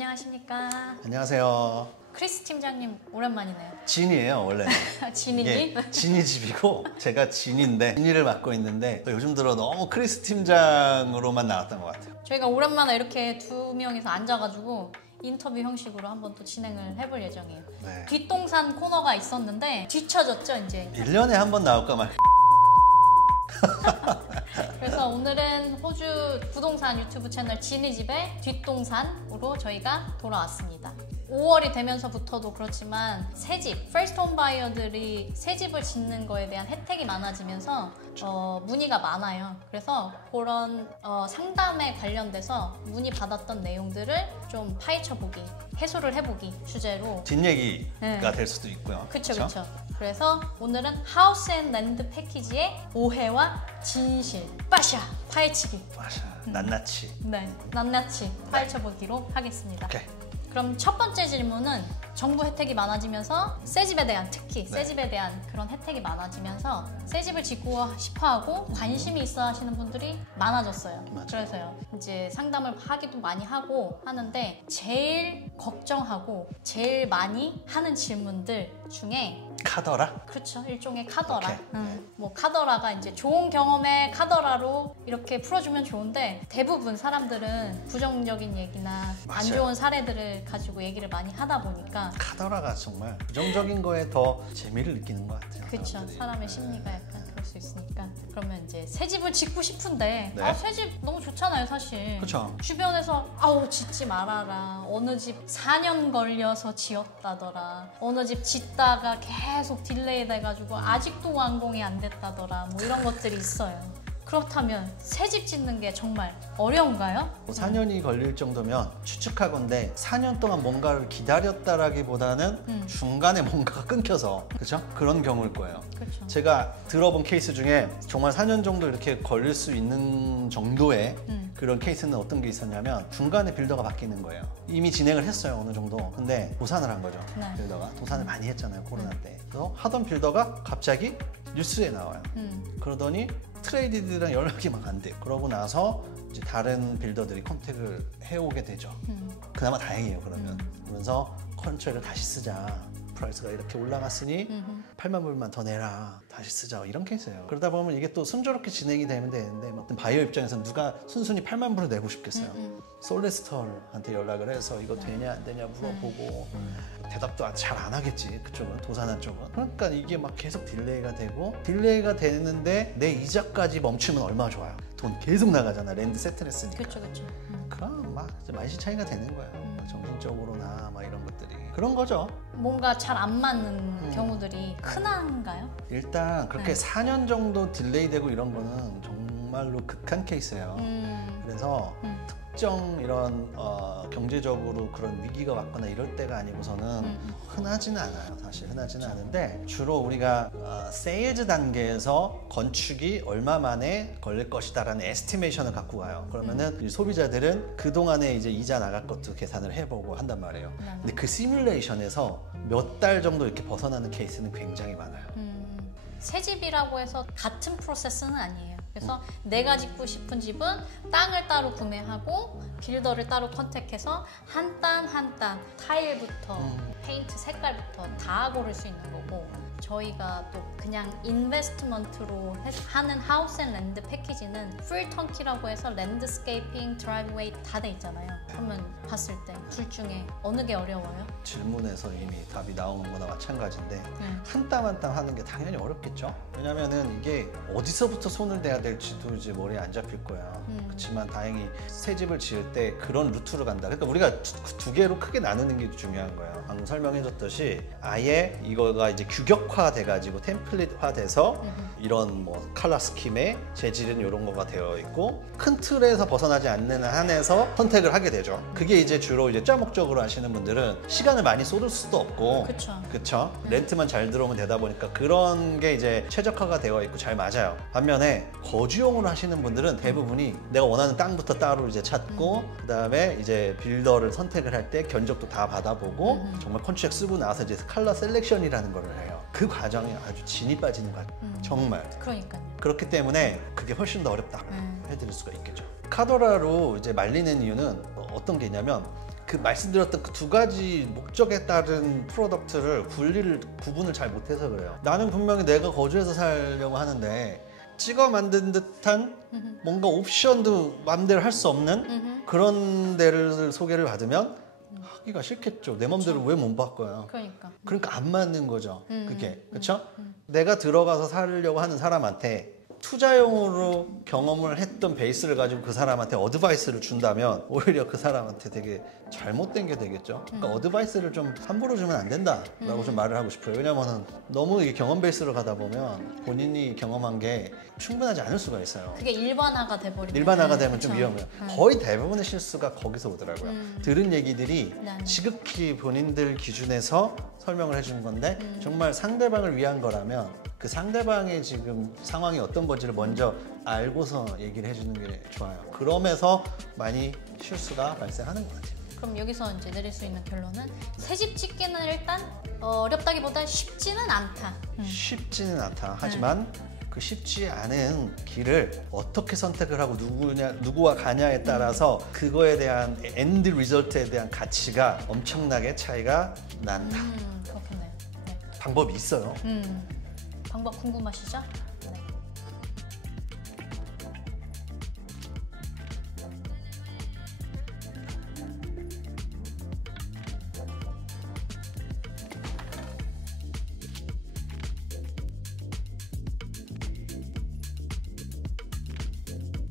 안녕하십니까. 안녕하세요. 크리스 팀장님 오랜만이네요. 진이에요 원래는. 진이님? 예, 진이 집이고 제가 진인데 진이를 맡고 있는데 요즘 들어 너무 크리스 팀장으로만 나왔던 것 같아요. 저희가 오랜만에 이렇게 두 명이서 앉아가지고 인터뷰 형식으로 한번 또 진행을 해볼 예정이에요. 네. 뒷동산 코너가 있었는데 뒤쳐졌죠 이제. 1년에 한 번 나올까 말. 그래서 오늘은 호주 부동산 유튜브 채널 진이집의 뒷동산으로 저희가 돌아왔습니다. 5월이 되면서부터도 그렇지만 새집, first home buyer들이 새집을 짓는 거에 대한 혜택이 많아지면서 문의가 많아요. 그래서 그런 상담에 관련돼서 문의 받았던 내용들을 좀 파헤쳐보기, 해소를 해보기 주제로 뒷얘기가 네. 될 수도 있고요. 그쵸. 그래서 오늘은 하우스 앤 랜드 패키지의 오해와 진실, 빠샤 파헤치기. 맞아. 낱낱이. 네, 낱낱이 파헤쳐보기로 하겠습니다. 오케이. 그럼 첫 번째 질문은 정부 혜택이 많아지면서 새집에 대한, 특히 네. 새집에 대한 그런 혜택이 많아지면서 새집을 짓고 싶어하고 관심이 있어 하시는 분들이 많아졌어요. 맞아요. 그래서요 이제 상담을 하기도 많이 하고 하는데 제일 걱정하고 제일 많이 하는 질문들 중에 카더라? 그렇죠. 일종의 카더라. 오케이. 뭐 카더라가 이제 좋은 경험의 카더라로 이렇게 풀어주면 좋은데 대부분 사람들은 부정적인 얘기나 안 맞아요. 좋은 사례들을 가지고 얘기를 많이 하다 보니까 카더라가 정말 부정적인 거에 더 재미를 느끼는 것 같아요. 그렇죠. 사람들이. 사람의 심리가 약간 그럴 수 있으니까. 그러면 이제 새 집을 짓고 싶은데 네. 새 집 너무 좋잖아요, 사실. 그쵸. 주변에서 아우 짓지 말아라. 어느 집 4년 걸려서 지었다더라. 어느 집 짓다가 계속 딜레이 돼가지고 아직도 완공이 안 됐다더라. 뭐 이런 것들이 있어요. 그렇다면 새 집 짓는 게 정말 어려운가요? 4년이 걸릴 정도면 추측하건대 4년 동안 뭔가를 기다렸다라기보다는 중간에 뭔가가 끊겨서 그죠? 그런 경우일 거예요. 그렇죠. 제가 들어본 케이스 중에 정말 4년 정도 이렇게 걸릴 수 있는 정도의 그런 케이스는 어떤 게 있었냐면 중간에 빌더가 바뀌는 거예요. 이미 진행을 했어요 어느 정도. 근데 도산을 한 거죠. 네. 빌더가 도산을 많이 했잖아요 코로나 때. 그래서 하던 빌더가 갑자기 뉴스에 나와요. 그러더니 트레이디드랑 연락이 막 안 돼요. 그러고 나서 이제 다른 빌더들이 컨택을 해오게 되죠. 그나마 다행이에요 그러면. 그러면서 컨트랙을 다시 쓰자. 프라이스가 이렇게 올라갔으니 8만 불만 더 내라. 다시 쓰자. 이런 케이스예요. 그러다 보면 이게 또 순조롭게 진행이 되면 되는데 어떤 바이어 입장에서는 누가 순순히 8만 불을 내고 싶겠어요. 솔리스터한테 연락을 해서 이거 되냐 안 되냐 물어보고 대답도 잘 안 하겠지. 그쪽은 도산한 쪽은. 그러니까 이게 막 계속 딜레이가 되는데 내 이자까지 멈추면 얼마나 좋아요. 돈 계속 나가잖아. 랜드 세트했으니까. 그렇죠. 그럼 막 만시 차이가 되는 거예요. 정신적으로나 막 이런 것들이 그런 거죠. 뭔가 잘 안 맞는 경우들이 흔한가요? 일단 그렇게 네. 4년 정도 딜레이 되고 이런 거는 정말로 극한 케이스예요. 그래서 특정 이런 경제적으로 그런 위기가 왔거나 이럴 때가 아니고서는 흔하지는 않아요. 사실 흔하지는 않은데 주로 우리가 세일즈 단계에서 건축이 얼마 만에 걸릴 것이다라는 에스티메이션을 갖고 가요. 그러면은 이 소비자들은 그동안에 이제 이자 나갈 것도 계산을 해보고 한단 말이에요. 근데 그 시뮬레이션에서 몇 달 정도 이렇게 벗어나는 케이스는 굉장히 많아요. 새 집이라고 해서 같은 프로세스는 아니에요. 그래서 내가 짓고 싶은 집은 땅을 따로 구매하고 빌더를 따로 컨택해서 한 단 한 단 타일부터 페인트 색깔부터 다 고를 수 있는 거고 저희가 또 그냥 인베스트먼트로 하는 하우스 앤 랜드 패키지는 풀 턴키라고 해서 랜드스케이핑, 드라이브웨이 다 돼 있잖아요. 그러면 봤을 때 둘 중에 어느 게 어려워요? 질문에서 이미 답이 나오는 거나 마찬가지인데 한 땀 한 땀 하는 게 당연히 어렵겠죠. 왜냐면은 이게 어디서부터 손을 대야 될지도 이제 머리에 안 잡힐 거야. 그렇지만 다행히 새 집을 지을 때 그런 루트로 간다. 그러니까 우리가 두 개로 크게 나누는 게 중요한 거예요. 방금 설명해줬듯이 아예 이거가 이제 규격화 돼가지고 템플릿화 돼서 이런 뭐 컬러 스킴에 재질은 이런 거가 되어 있고 큰 틀에서 벗어나지 않는 한에서 선택을 하게 되죠. 그게 이제 주로 이제 목적으로 하시는 분들은 시간을 많이 쏟을 수도 없고 그쵸? 렌트만 잘 들어오면 되다 보니까 그런 게 이제 최적화가 되어 있고 잘 맞아요. 반면에 거주용으로 하시는 분들은 대부분이 내가 원하는 땅부터 따로 이제 찾고 그 다음에 이제 빌더를 선택을 할 때 견적도 다 받아보고 정말 컨트랙 쓰고 나서 이제 컬러 셀렉션이라는 거를 해요. 그 과정이 아주 진이 빠지는 거 같아요. 정말. 그러니까요. 그렇기 때문에 그게 훨씬 더 어렵다 해드릴 수가 있겠죠. 카더라로 이제 말리는 이유는 어떤 게 있냐면 그 말씀드렸던 그 두 가지 목적에 따른 프로덕트를 구분을 잘 못해서 그래요. 나는 분명히 내가 거주해서 살려고 하는데 찍어 만든 듯한 뭔가 옵션도 마음대로 할 수 없는 그런 데를 소개를 받으면 하기가 싫겠죠. 내 맘대로 왜 못 바꿔요. 그러니까 안 맞는 거죠. 그게. 그렇죠? 내가 들어가서 살려고 하는 사람한테 투자용으로 경험을 했던 베이스를 가지고 그 사람한테 어드바이스를 준다면 오히려 그 사람한테 되게 잘못된 게 되겠죠. 그러니까 어드바이스를 좀 함부로 주면 안 된다라고 좀 말을 하고 싶어요. 왜냐면은 너무 이 경험 베이스로 가다 보면 본인이 경험한 게 충분하지 않을 수가 있어요. 그게 일반화가 돼버리면 일반화가 되면 좀 위험해요. 거의 대부분의 실수가 거기서 오더라고요. 들은 얘기들이 지극히 본인들 기준에서 설명을 해주는 건데 정말 상대방을 위한 거라면 그 상대방의 지금 상황이 어떤 건지를 먼저 알고서 얘기를 해주는 게 좋아요. 그러면서 많이 실수가 발생하는 것 같아요. 그럼 여기서 이제 내릴 수 있는 결론은 새집 짓기는 일단 어렵다기보다 쉽지는 않다. 쉽지는 않다. 하지만 그 쉽지 않은 길을 어떻게 선택을 하고 누구와 가냐에 따라서 그거에 대한 엔드 리절트에 대한 가치가 엄청나게 차이가 난다. 그렇겠네요. 네. 방법이 있어요. 방법 궁금하시죠?